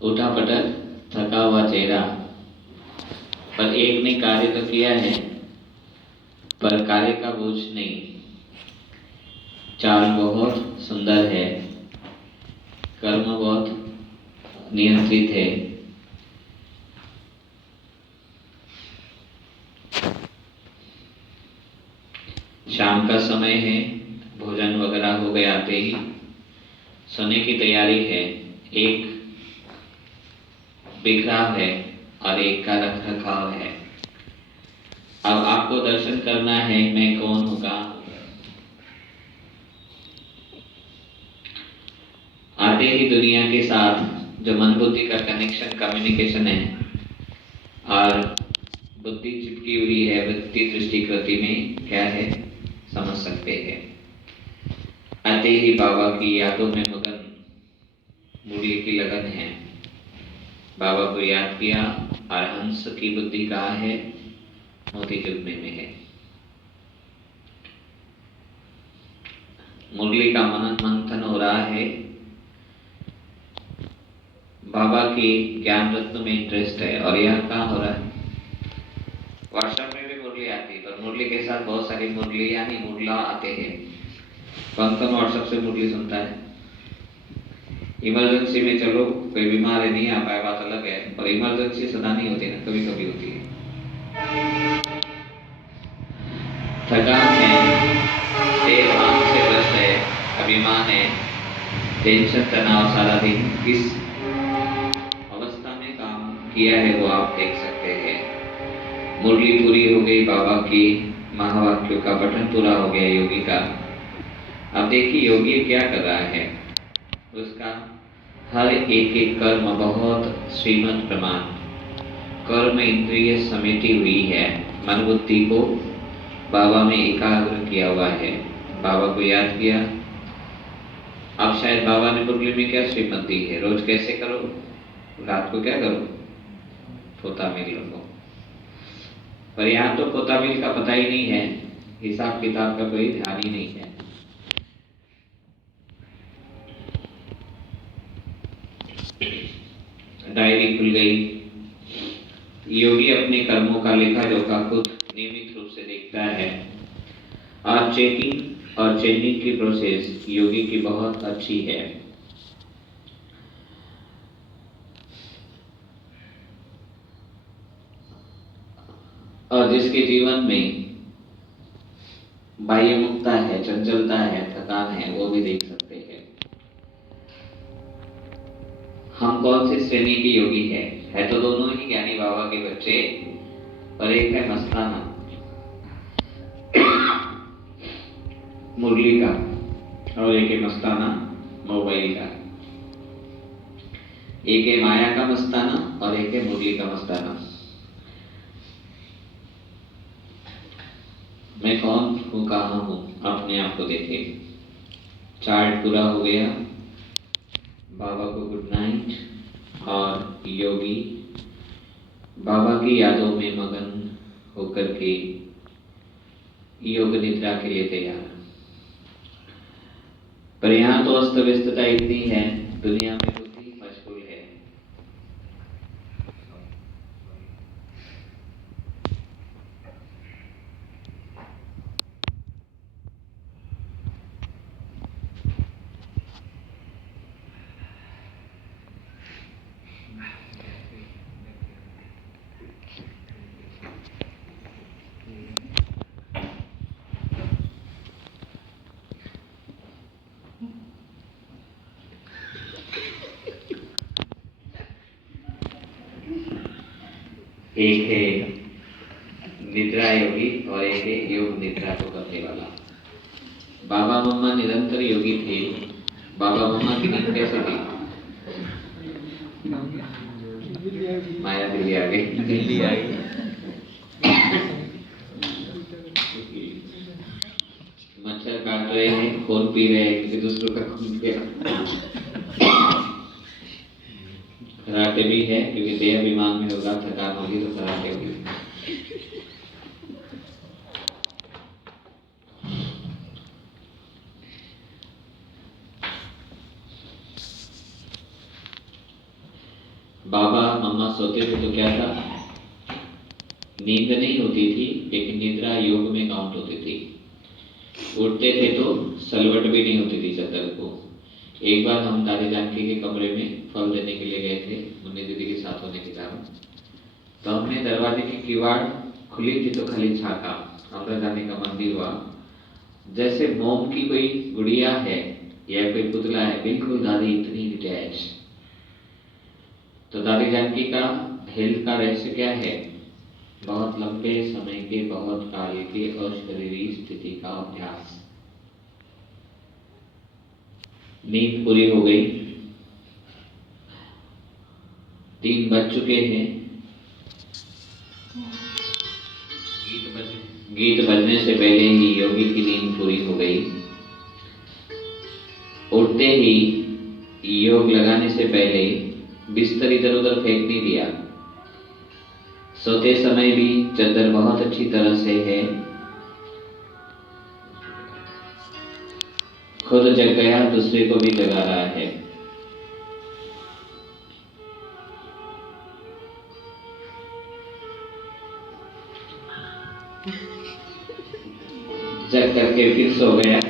उठा पटक थका हुआ चेहरा। पर एक ने कार्य तो किया है, पर कार्य का बोझ नहीं। चाल बहुत सुंदर है, कर्म बहुत नियंत्रित है। शाम का समय है, भोजन वगैरह हो गए आते ही सोने की तैयारी है। एक बिखराव है और एक का रख रखाव है। अब आपको दर्शन करना है मैं कौन हूँ, कहाँ हूँ। आते ही दुनिया के साथ जो मन बुद्धि का कनेक्शन कम्युनिकेशन है और बुद्धि चिपकी हुई है वृत्ति दृष्टि कृति में क्या है समझ सकते हैं। आते ही बाबा की यादों में मगन मुरली की लगन है। बाबा को याद किया और हंस की बुद्धि कहाँ है, मोती चुगने में है। मुरली का मनन मंथन हो रहा है। बाबा की ज्ञान रत्न में इंटरेस्ट है। और यह कहाँ हो रहा है, व्हाट्सएप में भी मुरली आती है, पर मुरली के साथ बहुत सारी मुरली यानी मुरला आते हैं। कौन कौन व्हाट्सएप से मुरली सुनता है। इमरजेंसी में चलो कोई बीमार है नहीं आ पाए बात अलग है, पर इमरजेंसी सदा नहीं होती ना, कभी कभी होती है। थकान है, देह भान से ग्रस्त है, अभिमान है, टेंशन तनाव सारा दिन किस अवस्था में काम किया है वो आप देख सकते हैं। मुरली पूरी हो गई, बाबा की महावाक्यों का पठन पूरा हो गया योगी का। अब देखिए योगी क्या कर रहा है, उसका हर एक एक कर्म बहुत श्रीमत प्रमाण कर्म इंद्रिय समेटी हुई है। मन बुद्धि को बाबा में एकाग्र किया हुआ है। बाबा को याद किया। अब शायद बाबा ने मुरली में क्या श्रीमत दी है, रोज कैसे करो, रात को क्या करो, पोता मिल लो। पर यहाँ तो पोता मिल का पता ही नहीं है, हिसाब किताब का कोई ध्यान ही नहीं है। डायरी खुल गई। योगी अपने कर्मों का लेखा जोखा खुद नियमित रूप से देखता है। आज चेकिंग और चेंजिंग की प्रोसेस योगी की बहुत अच्छी है। और जिसके जीवन में बाह्य मुक्ता है, चंचलता है, थकान है, वो भी देख सकते हैं। हम कौन सी श्रेणी के योगी है तो दोनों ही ज्ञानी बाबा के बच्चे, पर एक है मस्ताना मुरली का और एक है मस्ताना मोबाइल का। एक है माया का मस्ताना और एक है मुरली का मस्ताना। मैं कौन हूँ, कहाँ हूँ, अपने आप को देखे। चार्ट पूरा हो गया। बाबा को गुड नाइट। और योगी बाबा की यादों में मगन होकर के योग निद्रा के लिए तैयार। पर यहाँ तो अस्त व्यस्तता इतनी है, दुनिया में बुद्धि मशगूल है। एक है निद्रा योगी और एक है योग निद्रा को करने वाला। बाबा मम्मा निरंतर योगी थे। बाबा मम्मा की नींद कैसे थी, माया दिल्ली आ गई, दिल्ली आ गई। मच्छर काट रहे हैं, खून पी रहे हैं, किसी दूसरों का खून पिया। कराटे भी है क्योंकि देह अभिमान में होगा, थकान होगी तो कराटे होगी। बाबा मम्मा सोते थे तो क्या था, नींद नहीं होती थी, लेकिन निद्रा योग में काउंट होती थी। उठते थे तो सलवट भी नहीं होती थी चादर को। एक बार हम दादी जानकी के कमरे में फल देने के लिए गए थे, मुन्नी दीदी के साथ होने के कारण। तो हमने दरवाजे की किवाड़ खुली थी तो खाली झाँका, अंदर जाने का मन भी हुआ। जैसे मोम की कोई गुड़िया है या कोई पुतला है, बिल्कुल दादी इतनी डिटैच। तो दादी जानकी का हेल्थ का रहस्य क्या है? बहुत लंबे समय के, बहुत काल के अशरीरी स्थिति का अभ्यास। नींद पूरी हो गई, 3 बज चुके हैं। गीत बजने से पहले ही योगी की नींद पूरी हो गई। उठते ही योग लगाने से पहले बिस्तर इधर उधर फेंक नहीं दिया। सोते समय भी चादर बहुत अच्छी तरह से है, खुद जग गया, दूसरे को भी जगा रहा है। जग करके फिर सो गया।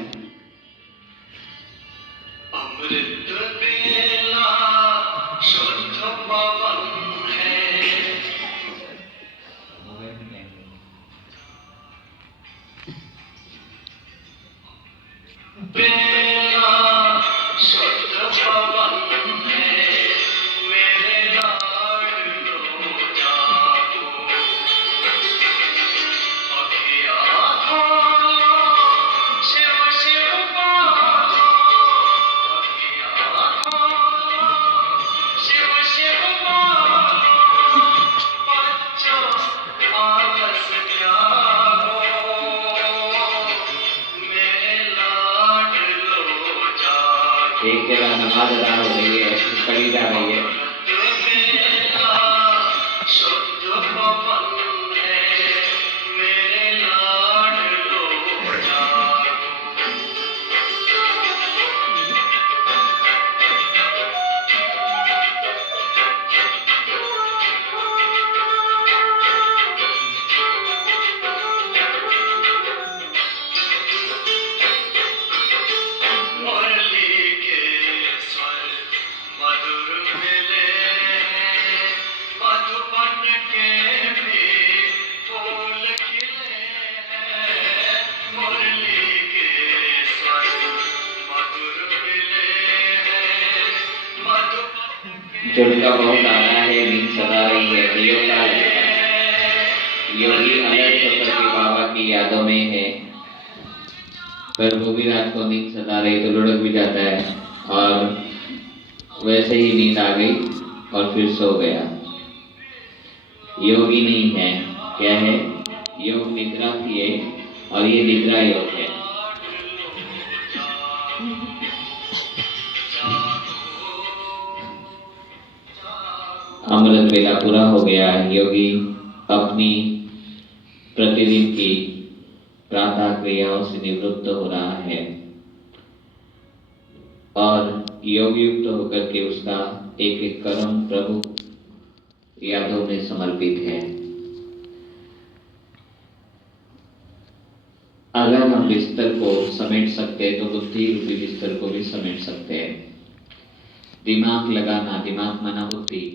एक जगह नमाज अदा हो रही है, पढ़ी जा रही है। झुटका बहुत आ रहा है, नींद सता रही है। योगी अलर्ट होकर के बाबा की यादों में है, पर वो भी रात को नींद सता रही तो लुढ़क भी जाता है, और वैसे ही नींद आ गई और फिर सो गया। योगी नहीं है, क्या है? योग निद्रा थी है, और ये निद्रा योग है। अमृत वेला पूरा हो गया। योगी अपनी प्रतिदिन की प्रातः क्रियाओं से निवृत्त हो रहा है और योग युक्त होकर के उसका एक एक कर्म प्रभु यादों में समर्पित है। अगर हम बिस्तर को समेट सकते हैं तो बुद्धि रूपी बिस्तर को भी समेट सकते हैं। दिमाग लगाना, दिमाग माना बुद्धि,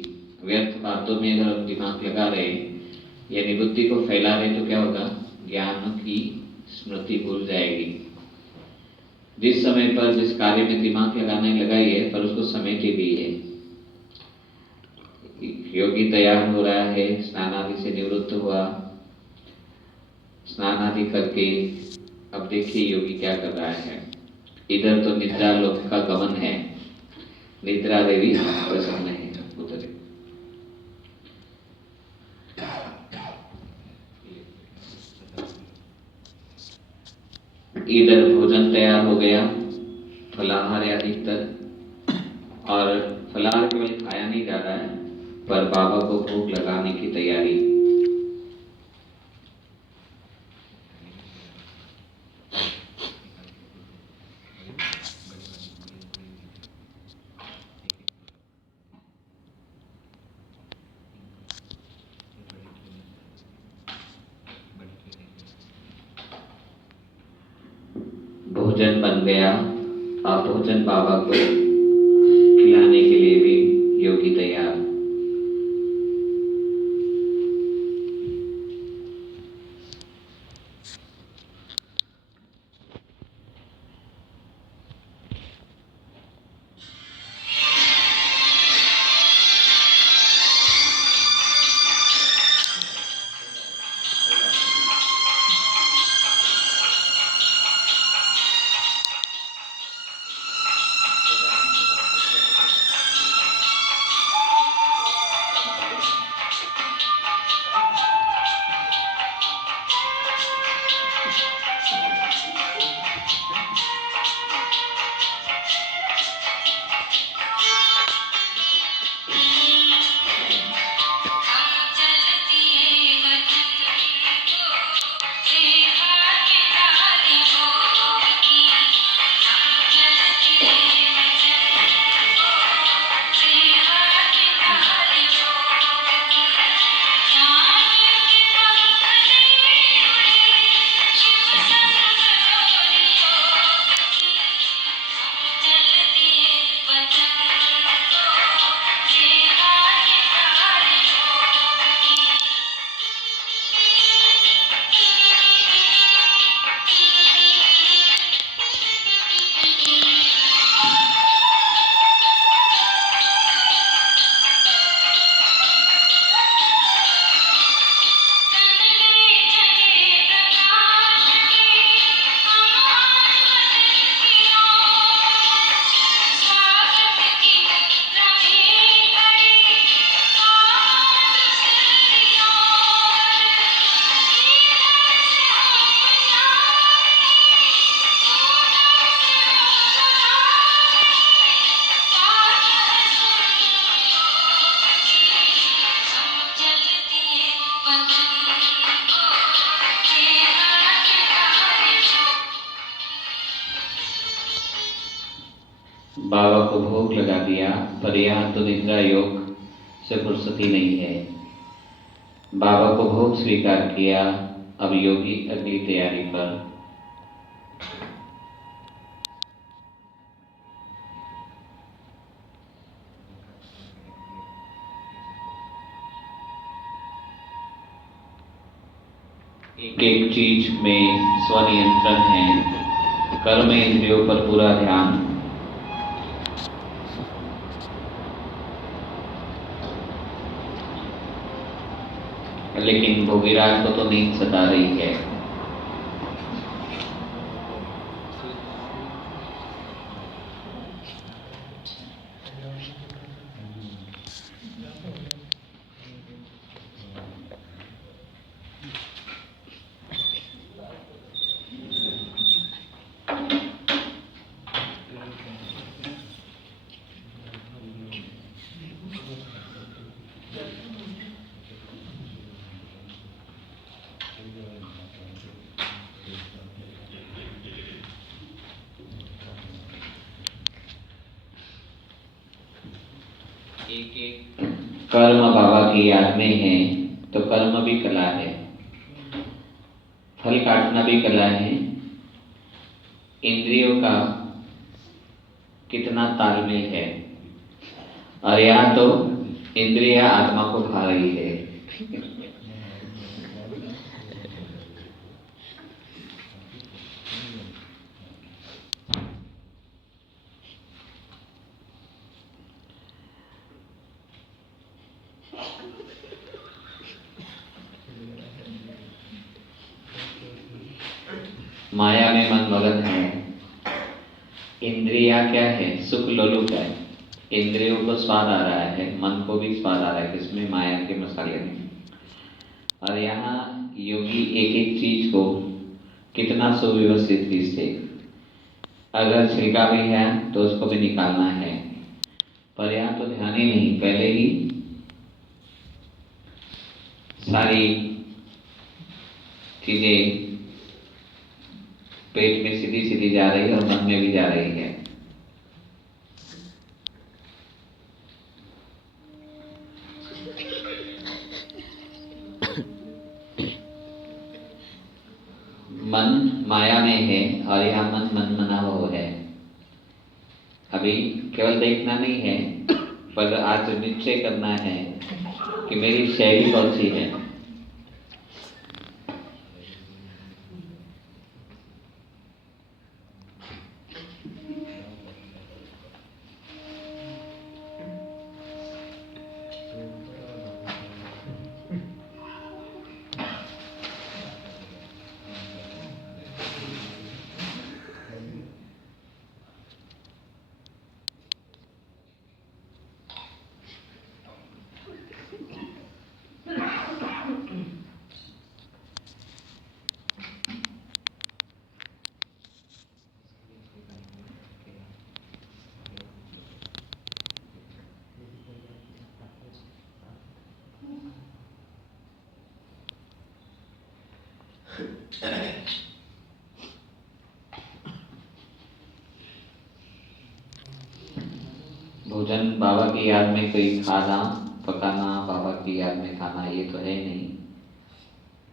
व्यर्थ बातों में अगर हम दिमाग लगा रहे यानी बुद्धि को फैला रहे तो क्या होगा? ज्ञान की स्मृति भूल जाएगी। जिस समय पर जिस कार्य में दिमाग लगाने लगाई है, पर उसको समेटे भी है। योगी तैयार हो रहा है, स्नान आदि से निवृत्त हुआ, स्नान आदि करके अब देखिए योगी क्या कर रहा है। इधर तो निद्रा लोक का गमन है, निद्रा देवी प्रसन्न है। उधर इधर भोजन तैयार हो गया, फलाहार अधिकतर, और फलाहार केवल खाया नहीं जा रहा है, पर बाबा को भूख लगाने की तैयारी। भोजन बन गया और भोजन बाबा को खिलाने के लिए भी योगी तैयार। बाबा को भोग लगा दिया, पर यहाँ तो निद्रा योग से फुर्सती नहीं है। बाबा को भोग स्वीकार किया, अब योगी अगली तैयारी पर। एक एक चीज में स्वनियंत्रण है, कर्म इंद्रियों पर पूरा ध्यान। लेकिन भोगीराज को तो नींद सता रही है। कर्म बाबा की याद में है, तो कर्म भी कला है, फल काटना भी कला है। इंद्रियों का कितना तालमेल है, और यहाँ तो इंद्रिया आत्मा को खा रही है। माया में मन मगन है। इंद्रिया क्या है? सुख लोलुप है। इंद्रियों को स्वाद आ रहा है, मन को भी स्वाद आ रहा है, किसमें? माया के मसाले में। और यहाँ योगी एक एक चीज को कितना सुव्यवस्थित से, अगर छिलका भी है तो उसको भी निकालना है, पर यहाँ तो ध्यान ही नहीं, पहले ही सारी चीजें पेट में सीधी सीधी जा रही है और मन में भी जा रही है। मन माया में है और यहाँ मन मन अभी केवल देखना नहीं है, पर आज निश्चय करना है कि मेरी शैली कौन सी है। भोजन बाबा की याद में कोई खाना पकाना, बाबा की याद में खाना, ये तो है नहीं,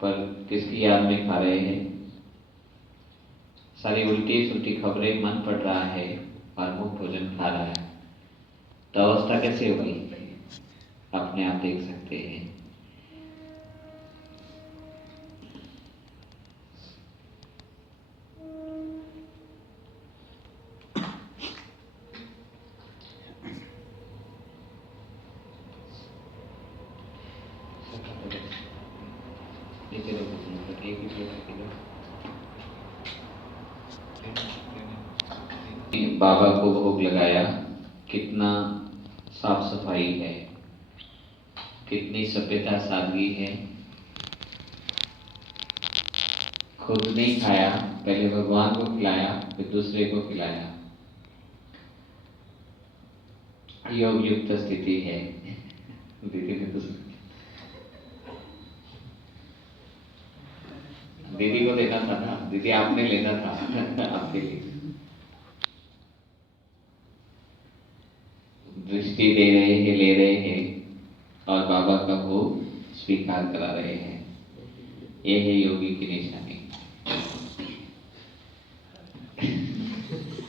पर किसकी याद में खा रहे हैं। सारी उल्टी सुल्टी खबरें मन पड़ रहा है और मुख भोजन खा रहा है, तो अवस्था कैसे होगी अपने आप देख सकते हैं। बाबा को भोग लगाया, कितना साफ सफाई है, कितनी सभ्यता सादगी है। खुद नहीं खाया, पहले भगवान को खिलाया, फिर दूसरे को खिलाया। योग युक्त स्थिति है। दीदी ने तो दीदी को लेना था ना, दीदी आपने लेना था आपके लिए। दृष्टि दे रहे हैं, ले रहे हैं और बाबा का भोग स्वीकार करा रहे हैं। ये है योगी की निशानी।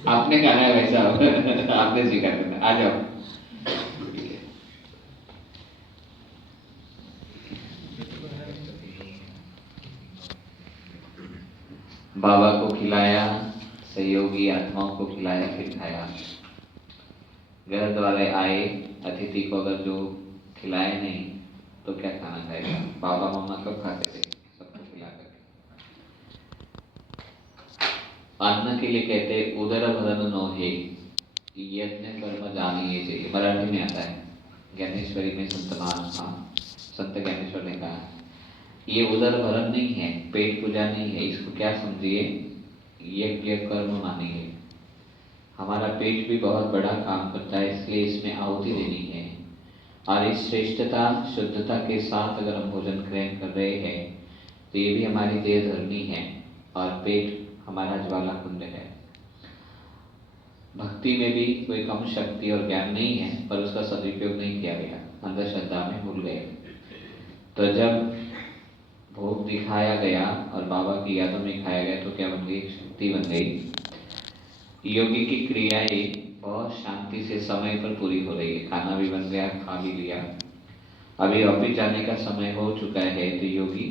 आपने कहा है वैसा आपने स्वीकार करना। आ जाओ। बाबा को खिलाया, सहयोगी आत्माओं को खिलाया, फिर खाया। घर द्वारे आए अतिथि को अगर जो खिलाए नहीं तो क्या खाना खाएगा। बाबा मम्मा कब खाते थे सबको खिला करके। अन्न के लिए कहते उदर भरण नो है, यज्ञ कर्म जानिए चाहिए। मराठी में आता है, ज्ञानेश्वरी में संत ज्ञानेश्वर ने कहा ये उदर भरण नहीं है, पेट पूजा नहीं है, इसको क्या समझिए, यज्ञ कर्म मानिए। हमारा पेट भी बहुत बड़ा काम करता है, इसलिए इसमें आहुति देनी है। और इस श्रेष्ठता शुद्धता के साथ अगर हम भोजन ग्रहण कर रहे हैं तो ये भी हमारी देह धरनी है और पेट हमारा ज्वाला कुंड है। भक्ति में भी कोई कम शक्ति और ज्ञान नहीं है, पर उसका सदुपयोग नहीं किया गया, अंधश्रद्धा में भूल गए। तो जब भोग दिखाया गया और बाबा की यादों में खाया गया तो क्या बन गई, शक्ति बन गई। योगी की क्रियाएं बहुत शांति से समय पर पूरी हो रही है। खाना भी बन गया, खा भी लिया, अभी ऑफिस जाने का समय हो चुका है तो योगी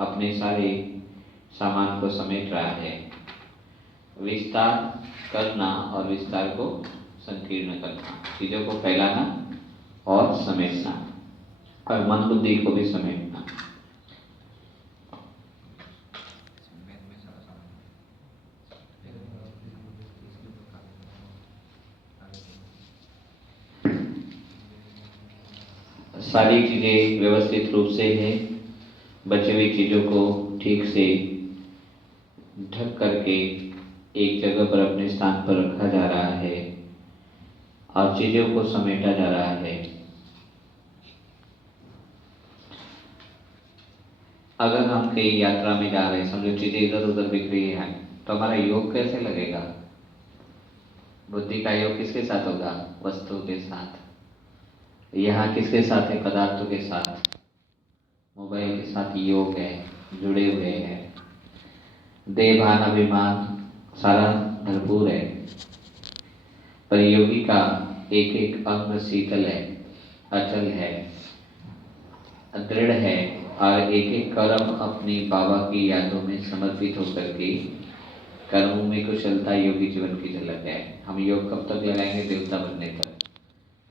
अपने सारे सामान को समेट रहा है। विस्तार करना और विस्तार को संकीर्ण करना, चीजों को फैलाना और समेटना, और मन बुद्धि को भी समेटना। सारी चीजें व्यवस्थित रूप से है, बची हुई चीजों को ठीक से ढक करके एक जगह पर अपने स्थान पर रखा जा रहा है और चीजों को समेटा जा रहा है। अगर हम कहीं यात्रा में जा रहे हैं, समझो चीजें इधर उधर बिखरी है, तो हमारा योग कैसे लगेगा। बुद्धि का योग किसके साथ होगा, वस्तु के साथ। यहाँ किसके साथ है, पदार्थों के साथ। मोबाइल के साथ योग है, जुड़े हुए हैं। देह भान अभिमान सारा भरपूर है। पर योगी का एक एक अंग शीतल है, अचल है, दृढ़ है और एक एक कर्म अपनी बाबा की यादों में समर्पित होकर के कर्मों में कुशलता योगी जीवन की झलक है। हम योग कब तक लगाएंगे? देवता बनने तक।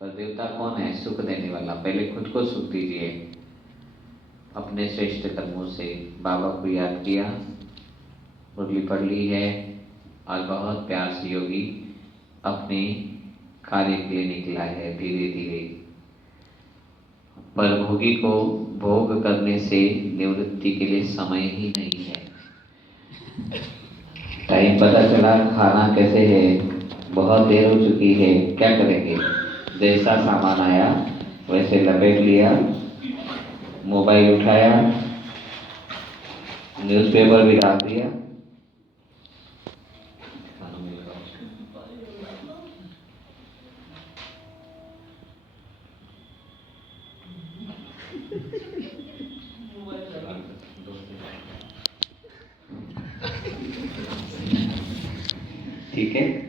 पर देवता कौन है? सुख देने वाला। पहले खुद को सुख दीजिए अपने श्रेष्ठ कर्मों से। बाबा को याद किया, मुरली पढ़ ली है और बहुत प्यार से योगी अपने कार्य के लिए निकला है धीरे धीरे। पर भोगी को भोग करने से निवृत्ति के लिए समय ही नहीं है। टाइम पता चला खाना कैसे है, बहुत देर हो चुकी है, क्या करेंगे? जैसा सामान आया वैसे लपेट लिया, मोबाइल उठाया, न्यूज़पेपर भी डाल दिया, ठीक है।